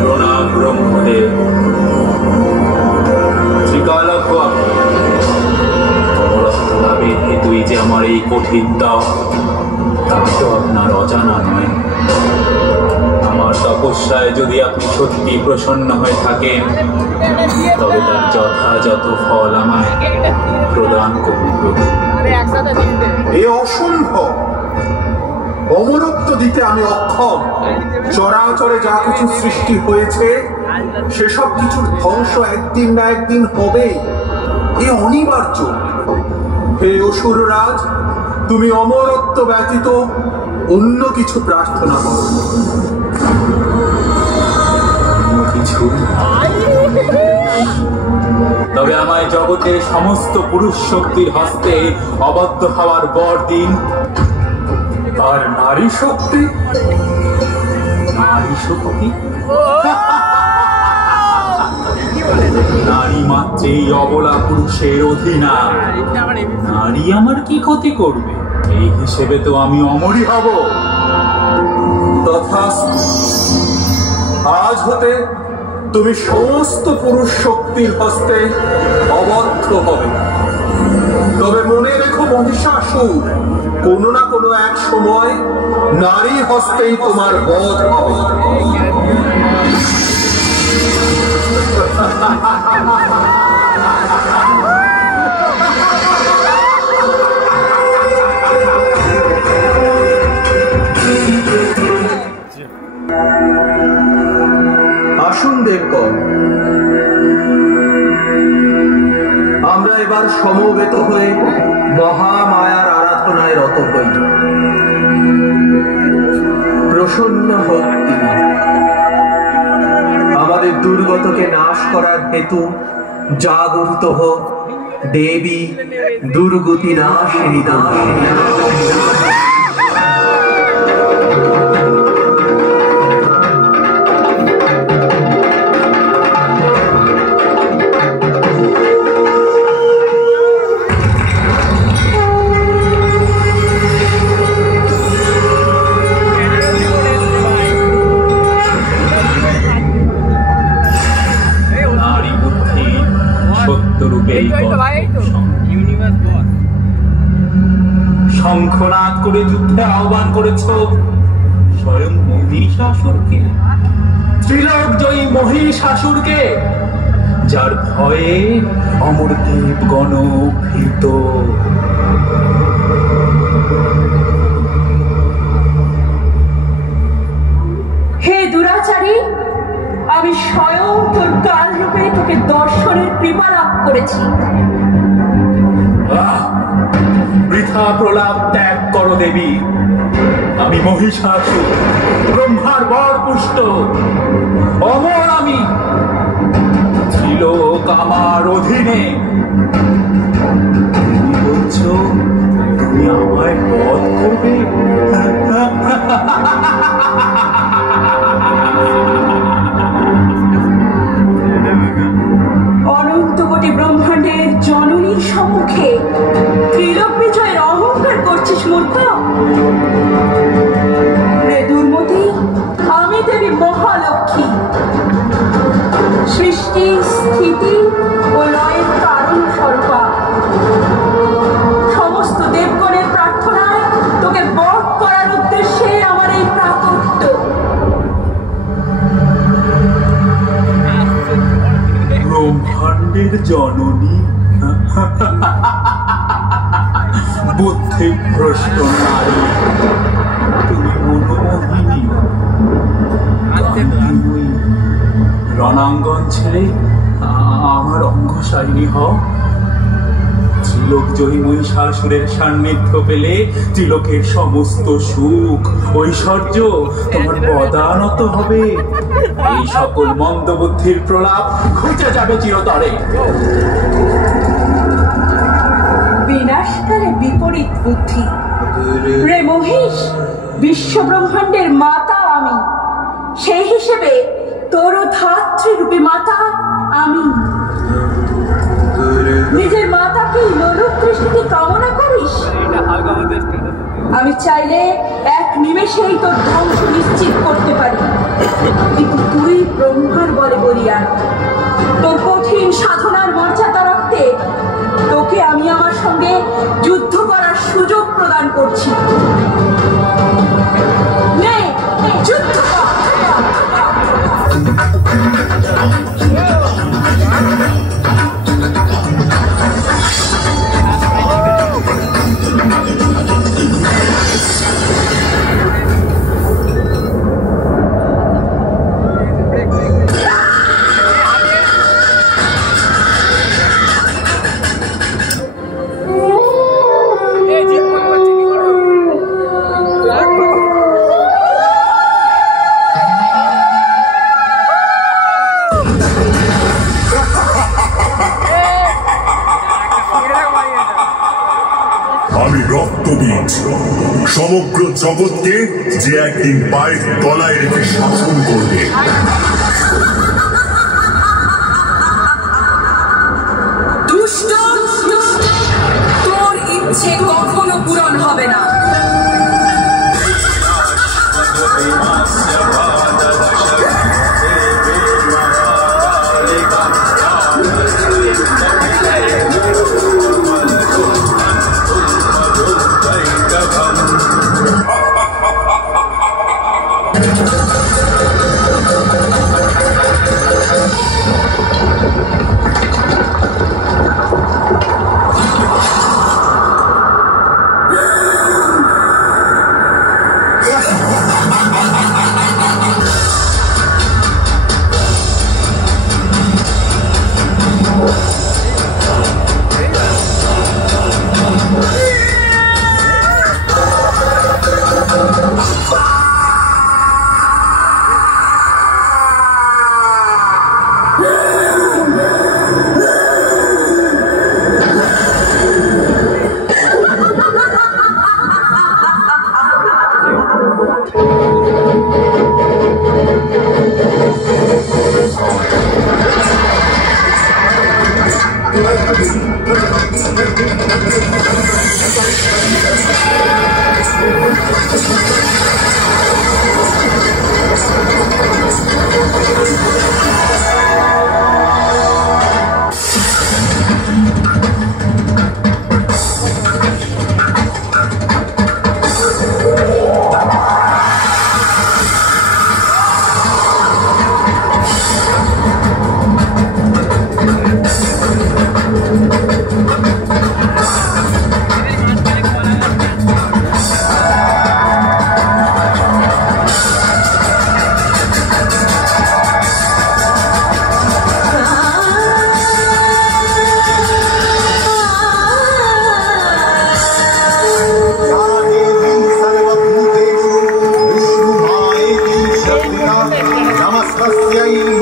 প্রণাম ব্রহ্মদেব। ত্রিকালজ্ঞ অমরত্বলাভের হেতুই যে আমার এই কঠিন দাও, তা তো আপনার অজানা নয়। আমার তপস্যায় যদি আপনি সত্যি প্রসন্ন হয়ে থাকেন, তবে তার যথাযথ ফল আমায় প্রদান করুন প্রভু। এ অসম্ভব। অমরত্ব দিতে আমি অক্ষম। চরাচরে যা কিছু সৃষ্টি হয়েছে সেসব কিছুর ধ্বংস একদিন না একদিন হবেই, এ অনিবার্য। হে অসুররাজ, তুমি অমরত্ব ব্যতীত অন্য কিছু প্রার্থনা করো। কিছু? তবে আমায় জগতের সমস্ত পুরুষ শক্তির হস্তে অবদ্ধ হওয়ার বর দিন। আর নারী শক্তি? নারী শক্তি? নারী মাত্রেই অবলা পুরুষের অধীনা। নারী আমার কি ক্ষতি করবে? এই হিসেবে তো আমি অমরই হব। তথাস্তু। আজ হতে তুমি সমস্ত পুরুষ শক্তির হস্তে অবদ্ধ হবে। তবে মনে রেখো মহিষাসুর, কোনো না কোনো এক সময় নারী হস্তেই তোমার বধ হবে। আসুন দেবগণ, আমরা এবার সমবেত হয়ে মহামায়ার আরাধনায় রত হই। প্রসন্ন হোক তিনি। আমাদের দুর্গতকে নাশ করার হেতু জাগরিত হোক দেবী দুর্গতি নাশিনী। শঙ্খনাদ করে যুদ্ধে আহ্বান করেছ স্বয়ং মহিষাসুরকে, ত্রিলোক জয়ী মহিষাসুরকে, যার ভয়ে অমর দেবগণ ভীত। হে দুরাচারী, আমি স্বয়ং তোর কাল রূপে তোকে দর্শনের কৃপা লাভ করেছি। বৃথা প্রলাপ ত্যাগ করো দেবী। আমি মহিষাসুর, ব্রহ্মার বর পুষ্ট, অমর আমি, ত্রিলোক আমার অধীনে। তুমি বলছো তুমি আমায় বধ করবে? অনন্ত কোটি ব্রহ্মাণ্ডের জননীর সম্মুখে ত্রিলোক বিজয়ের অহংকার করছিস মূর্খ। রে দুর্মতি, আমি দেবী মহালক্ষ্মী, সৃষ্টি স্থিতি ও লয়ের কারণ স্বরূপা। সমস্ত দেবগণের প্রার্থনায় তোকে বধ করার উদ্দেশ্যে আমার এই প্রাকট্য। ব্রহ্মাণ্ডের জননী, বুদ্ধি ভ্রষ্ট নারী, তুমি মনোমোহিনী। রণাঙ্গন ছেড়ে আমার অঙ্গসারিণী হও। ত্রিলোক জয়ী মহিষাসুরের সান্নিধ্য পেলে ত্রিলোকের সমস্ত সুখ ঐশ্বর্য তোমার পদানত হবে। এই সকল মন্দ বুদ্ধির প্রলাপ ঘুচে যাবে চিরতরে। বিনাশকালে বিপরীত বুদ্ধি। রে মহিষ, বিশ্ব ব্রহ্মাণ্ডের মাতা আমি, সেই হিসেবে তোর ধাত্রীরূপী মাতা আমি। নিজের মাতাকে লোলুপ দৃষ্টিতে কামনা করিস? আমি চাইলে এক নিমেষেই তোর ধ্বংস নিশ্চিত করতে আন। তোর কঠিন সাধনার মর্যাদা রাখতে তোকে আমি আমার সঙ্গে যুদ্ধ করার সুযোগ প্রদান করছি। নে, যুদ্ধ কর। আমি রক্তবীজ, সমগ্র জগৎকে যে একদিন পায়ের তলায় রেখে শাসন করবে। দুষ্ট, তোর ইচ্ছে কখনো পূরণ হবে না। Namaskar.